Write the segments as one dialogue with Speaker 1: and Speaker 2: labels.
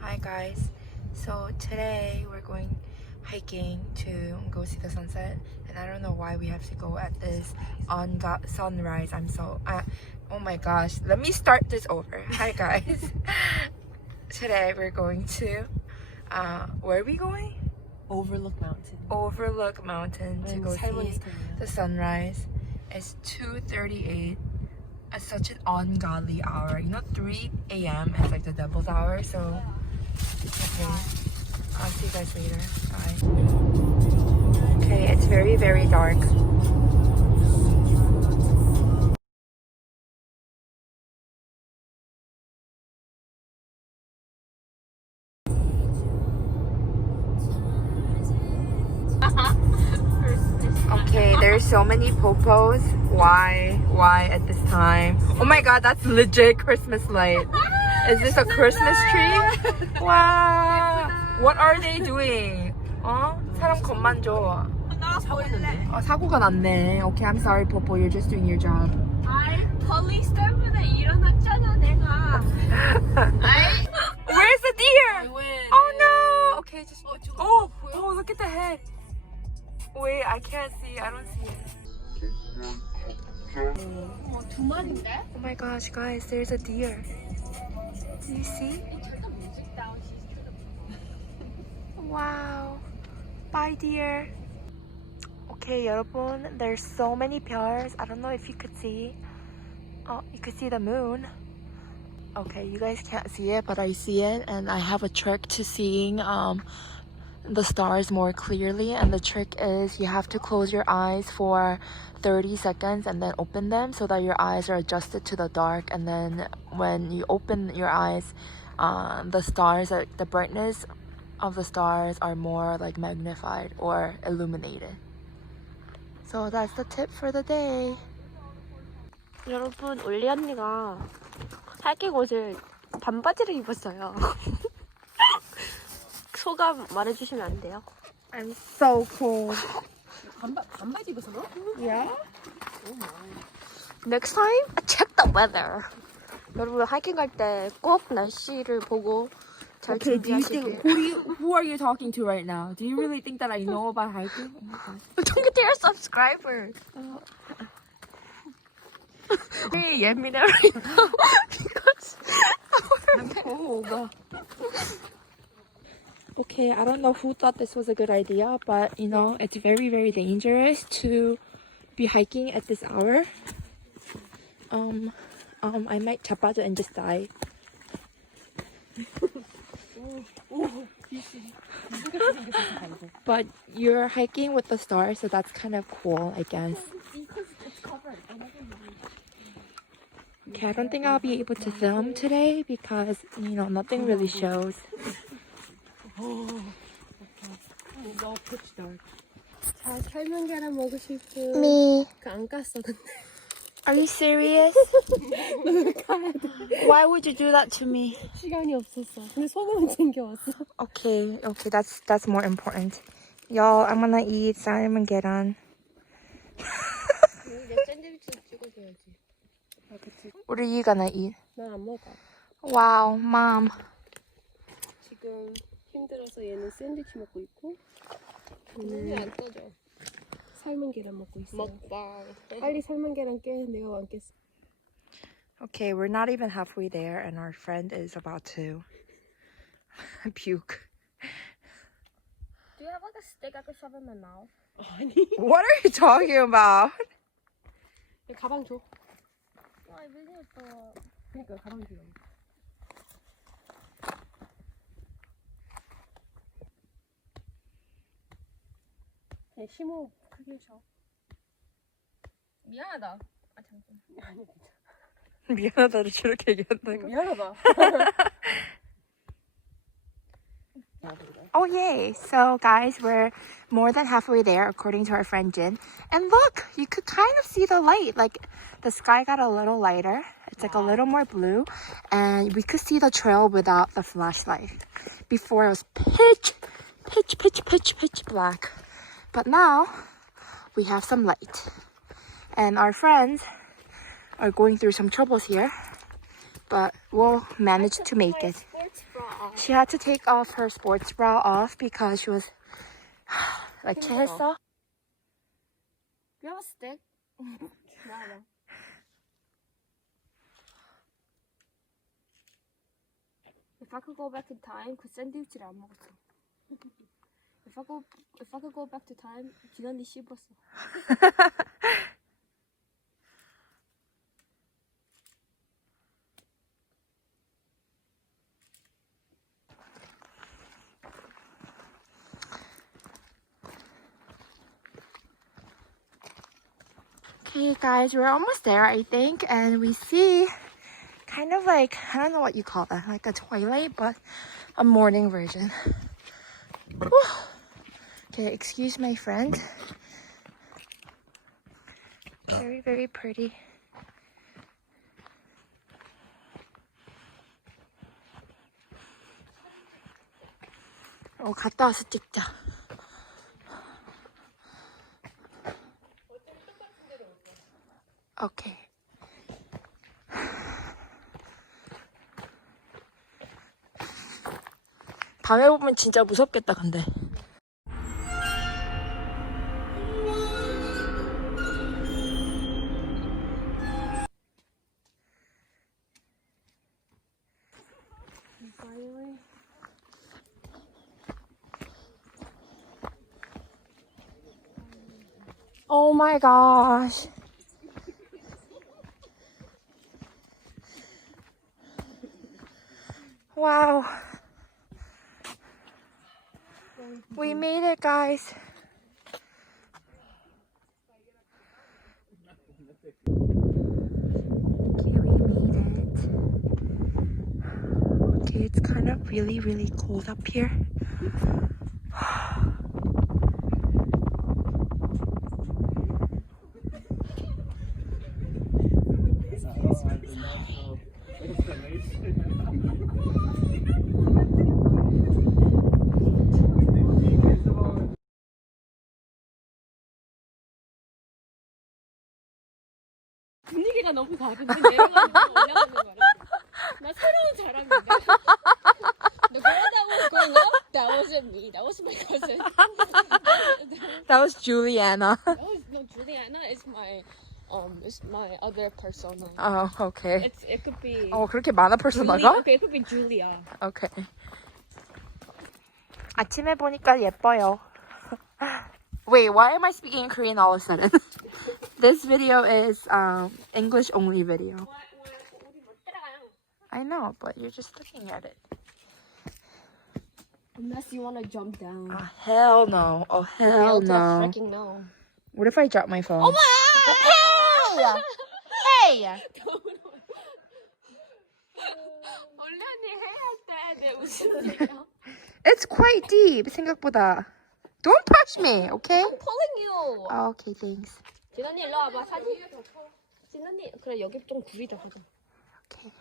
Speaker 1: Hi guys. So today we're going hiking to go see the sunset, and I don't know why we have to go at this on sunrise. I'm so uh, oh my gosh. Let me start this over. Hi guys. today we're going to uh, where are we going?
Speaker 2: Overlook Mountain.
Speaker 1: Overlook Mountain to go see the sunrise. It's 2:38. At such an ungodly hour. You know, 3 a.m. is like the devil's hour. So, okay. I'll see you guys later. Bye. Okay, it's very very dark. Okay, there's so many popos. Why? Why at this time? Oh my god, that's legit Christmas light. Is this a Christmas tree? Wow. What are they doing? 어? 사람 겁만 줘. 어, 사고가 났네. Okay, I'm sorry, Popo. You're just doing your job.
Speaker 3: 아이 폴리스 때문에 일어났잖아 내가 아이
Speaker 1: Where's the deer? Oh no! Okay, just. Oh, oh, look at the head. Wait, I can't see. I don't see it.
Speaker 3: 두 마리인데?
Speaker 1: Oh my gosh, guys, there's a deer. Do you see? Wow. Bye, dear. Okay, 여러분, there's so many pears. I don't know if you could see. Oh, you could see the moon. Okay, you guys can't see it, but I see it, and I have a trick to seeing um the stars more clearly. And the trick is you have to close your eyes for 30 seconds and then open them so that your eyes are adjusted to the dark. And then when you open your eyes, uh, the stars, are, the brightness of the stars are more like magnified or illuminated. So that's the tip for the day.
Speaker 2: 여러분, 올리 언니가 하이킹 옷을 반바지를 입었어요. 소감 말해주시면 안 돼요?
Speaker 1: I'm so cold.
Speaker 2: 반바, 반바지 입어서 너?
Speaker 1: Yeah?
Speaker 2: Next time, check the weather. 여러분, 하이킹 갈 때 꼭 날씨를 보고 잘
Speaker 1: Okay, do you
Speaker 2: 준비하시길.
Speaker 1: think who do you who are you talking to right now? Do you really think that I know about hiking? Oh my god.
Speaker 2: Don't get your subscriber. Very 예민해 right now because
Speaker 1: I'm cold. Okay, I don't know who thought this was a good idea, but you know, it's very, very dangerous to be hiking at this hour. Um, um, I might tap out and just die. but you're hiking with the stars, so that's kind of cool, I guess. Okay, I don't think I'll be able to film today because, you know, nothing really shows.
Speaker 2: 자, 삶은 계란 먹으실 분.
Speaker 1: Me.
Speaker 2: 그안 깠어, 근데.
Speaker 1: Are you serious? Why would you do that to me?
Speaker 2: 시간이 없었어. 근데 소금은 챙겨왔어.
Speaker 1: Okay, okay, that's that's more important. Y'all, I'm gonna eat salmon 계란.
Speaker 2: 내 샌드위치 찍어줘야지. 아, 그치.
Speaker 1: What are you gonna eat?
Speaker 2: 난 안 먹어.
Speaker 1: Wow, mom.
Speaker 2: 지금 힘들어서 얘는 샌드위치 먹고 있고 눈이 안 떠져 삶은 계란 먹고 있어 먹방 빨리 삶은 계란 깨 내가 안 깼어
Speaker 1: Okay, we're not even halfway there, and our friend is about to puke.
Speaker 3: Do you have like a stick I could shove in my mouth?
Speaker 2: 아니
Speaker 1: What are you talking about?
Speaker 2: 가방 줘
Speaker 3: Oh, I really thought.
Speaker 2: 그러니까 가방 줘 네, 심호 크게 줘
Speaker 3: 미안하다. 아 잠깐.
Speaker 2: 아니 괜찮아
Speaker 1: 미안하다를 저렇게 얘기한다고.
Speaker 2: 미안하다
Speaker 1: Oh yay! So guys, we're more than halfway there according to our friend Jin. And look, you could kind of see the light. Like the sky got a little lighter. It's like a little more blue. And we could see the trail without the flashlight. Before it was pitch, pitch, pitch, pitch, pitch black. But now we have some light. And our friends are going through some troubles here. But we'll manage to make it.
Speaker 3: Sports bra.
Speaker 1: She had to take off her sports bra off because she was like 체했어?
Speaker 3: Do you have a stick? 나와봐. If I could go back in time, 그 샌드위치를 안 먹었어. If I go, if I could go back to time, 지난 20%.
Speaker 1: Okay guys, we're almost there I think and we see kind of like, I don't know what you call that, like a twilight but a morning version. Okay, excuse my friend. Very, very pretty. 어, 갔다 와서 찍자. 오케이. 밤에 보면 진짜 무섭겠다, 근데. Oh my gosh. Wow. We made it, guys. Okay, we made it. Okay, it's kind of really, really cold up here.
Speaker 3: 너무 다른데 내려가는 거 올라가는 거랑 나 새로운 사람인데 The girl that was going up, that wasn't me. That was my cousin.
Speaker 1: That was Juliana.
Speaker 3: That was no Juliana is my um is my other persona.
Speaker 1: Oh, okay.
Speaker 3: It's it could be
Speaker 1: 어, 그렇게 많아
Speaker 3: Julia.
Speaker 1: 퍼스나가?
Speaker 3: Okay, it could be Julia.
Speaker 1: 오케이. 아침에 보니까 예뻐요. Wait, why am I speaking Korean all of a sudden? this video is um English only video. I know, but you're just looking at it.
Speaker 3: Unless you want to jump down.
Speaker 1: Oh, hell no. Oh, hell
Speaker 3: Hell to the
Speaker 1: no.
Speaker 3: freaking no.
Speaker 1: What if I drop my phone? Oh my! Hey! Hey!
Speaker 3: 원래 언니 해야 돼. 내 웃음이야.
Speaker 1: It's quite deep, 생각보다. Don't push me, okay?
Speaker 3: I'm pulling you.
Speaker 1: Oh, okay, thanks.
Speaker 3: 진언니 일로 와봐. 사진. 진언니 그래 여기 좀 구리자 하자. 아니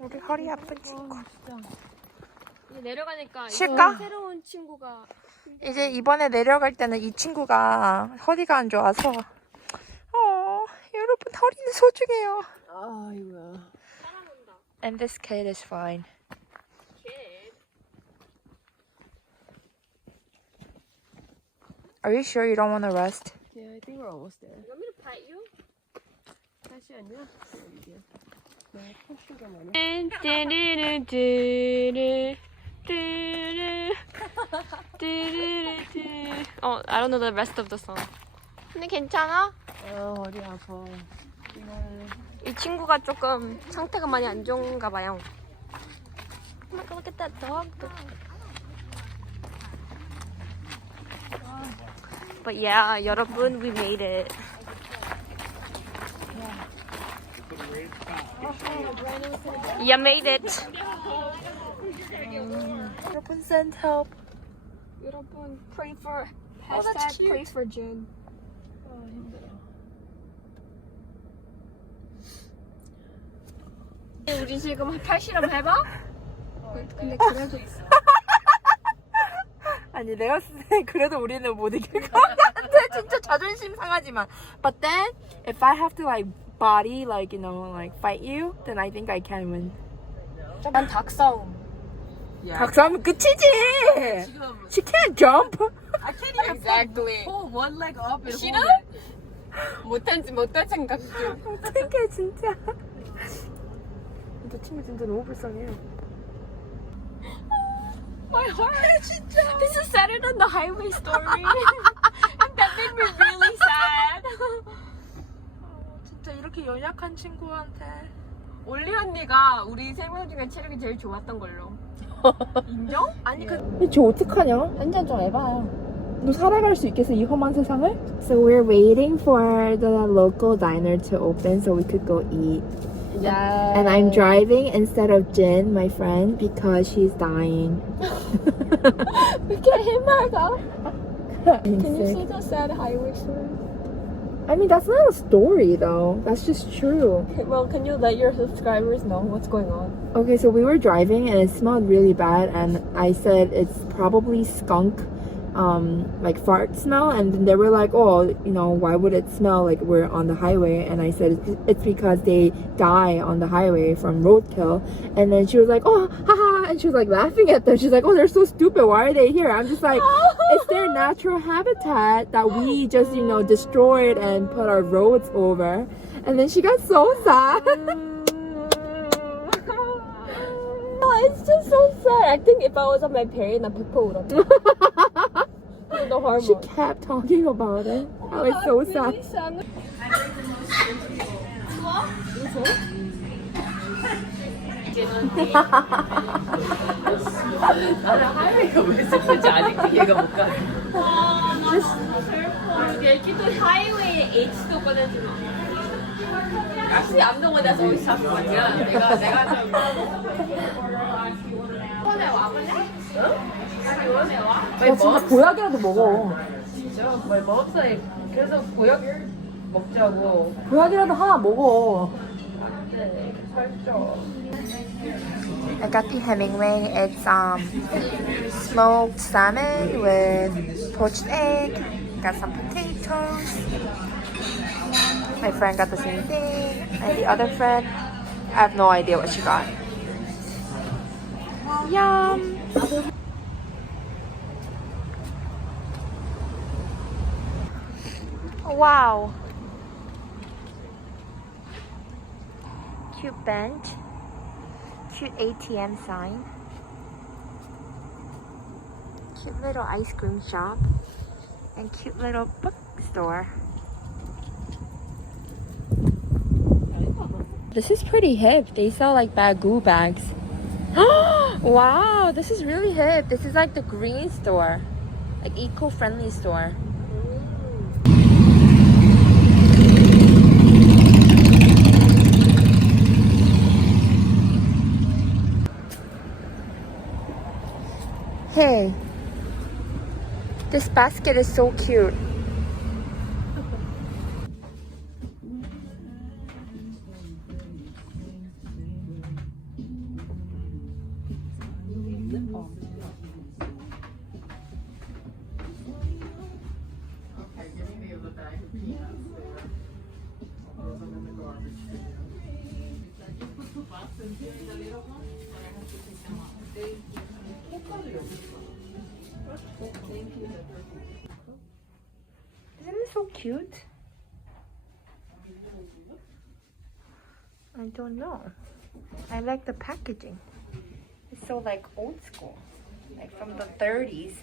Speaker 1: 우리 허리 아픈 친구.
Speaker 3: 이제 내려가니까 이거
Speaker 1: 쉴까?
Speaker 3: 새로운 친구가
Speaker 1: 이제 이번에 내려갈 때는 이 친구가 허리가 안 좋아서 어 여러분 허리는 소중해요.
Speaker 2: 아이고야.
Speaker 3: 따라온다.
Speaker 1: And this kid is fine.
Speaker 3: Kid.
Speaker 1: Are you sure you don't want to rest?
Speaker 2: Yeah, I think we're almost there.
Speaker 3: You want me to pat you?
Speaker 2: 많아.
Speaker 3: Oh, I don't know the rest of the song. 근데 괜찮아?
Speaker 2: 아, 허리 아파. 이거는
Speaker 3: 이 친구가 조금 상태가 많이 안 좋은가 봐요. Look, look at that dog. But yeah, 여러분, we made it. Yeah, made it.
Speaker 1: 여러분 send help.
Speaker 2: 여러분 pray for
Speaker 1: Oh, that's
Speaker 2: hashtag
Speaker 1: cute.
Speaker 2: pray for Jen.
Speaker 3: 아. 우리 지금 팔씨름 해봐?
Speaker 2: 근데 그래도
Speaker 1: 아니 내가 봤을 때 그래도 우리는 못 이길 것 같은데 진짜 자존심 상하지만 But then if I have to like body like you know like fight you then I think I can win
Speaker 3: 난 닭싸움.
Speaker 1: 박수하면 끝이지 She can't jump
Speaker 4: I can't even
Speaker 3: Exactly.
Speaker 4: pull one leg up and
Speaker 3: 싫어?
Speaker 4: hold it.
Speaker 3: 못한지 못할 생각 중.
Speaker 1: 어떡해 진짜 저 친구 진짜 너무 불쌍해
Speaker 3: My heart. 진짜. This is Saturday on the highway story. and that made me really sad.
Speaker 1: 진짜 이렇게 연약한 친구한테
Speaker 3: 올리 언니가 우리 세 명 중에 체력이 제일 좋았던 걸로. 인정?
Speaker 1: 아니 그... 쟤 어떡하냐?
Speaker 3: 한잔 좀 해봐.
Speaker 1: 너 살아갈 수 있겠어 이 험한 세상을? So we're waiting for the local diner to open so we could go eat.
Speaker 3: 야.
Speaker 1: And I'm driving instead of Jin, my friend, because she's dying.
Speaker 3: 이렇게 해맑아. Can you see the sad highway story?
Speaker 1: I mean, that's not a story though. That's just true.
Speaker 3: Well, can you let your subscribers know what's going on?
Speaker 1: Okay, so we were driving and it smelled really bad, and I said it's probably skunk, um, like fart smell, and then they were like, oh, you know, why would it smell like we're on the highway? And I said it's, it's because they die on the highway from roadkill, and then she was like, oh, haha, and she was like laughing at them. She's like, oh, they're so stupid. Why are they here? I'm just like, it's their natural habitat that we just, you know, destroyed and put our roads over. And then she got so sad.
Speaker 3: it's just so sad. I think if I was on my period, 난 100% 울었다. the
Speaker 1: She
Speaker 3: hormone.
Speaker 1: kept talking about it. How it's so sad.
Speaker 4: 나는 하이웨이가 왜 슬픈지 아직도 이해가 못 가.
Speaker 3: 얘기도 하이웨이에 H도 꺼내주마. 혹시 안동원에서 어디서 잡고 왔냐? 내가 내가 좀.
Speaker 1: 야, 진짜 보약이라도 먹어.
Speaker 4: 진짜 뭘 먹었어? 그래서 보약 먹자고.
Speaker 1: 보약이라도 하나 먹어.
Speaker 4: 살쪄.
Speaker 1: I got the Hemingway. It's um smoked salmon with poached egg. Got some potatoes. My friend got the same thing, and the other friend, I have no idea what she got. Yum. Wow. Cute bench. Cute ATM sign. Cute little ice cream shop. And cute little bookstore. This is pretty hip. They sell like bagoo bags. wow, this is really hip. This is like the green store. Like eco-friendly store. Hey, this basket is so cute. Cute? I don't know. I like the packaging. It's so like old school, like from the 30s.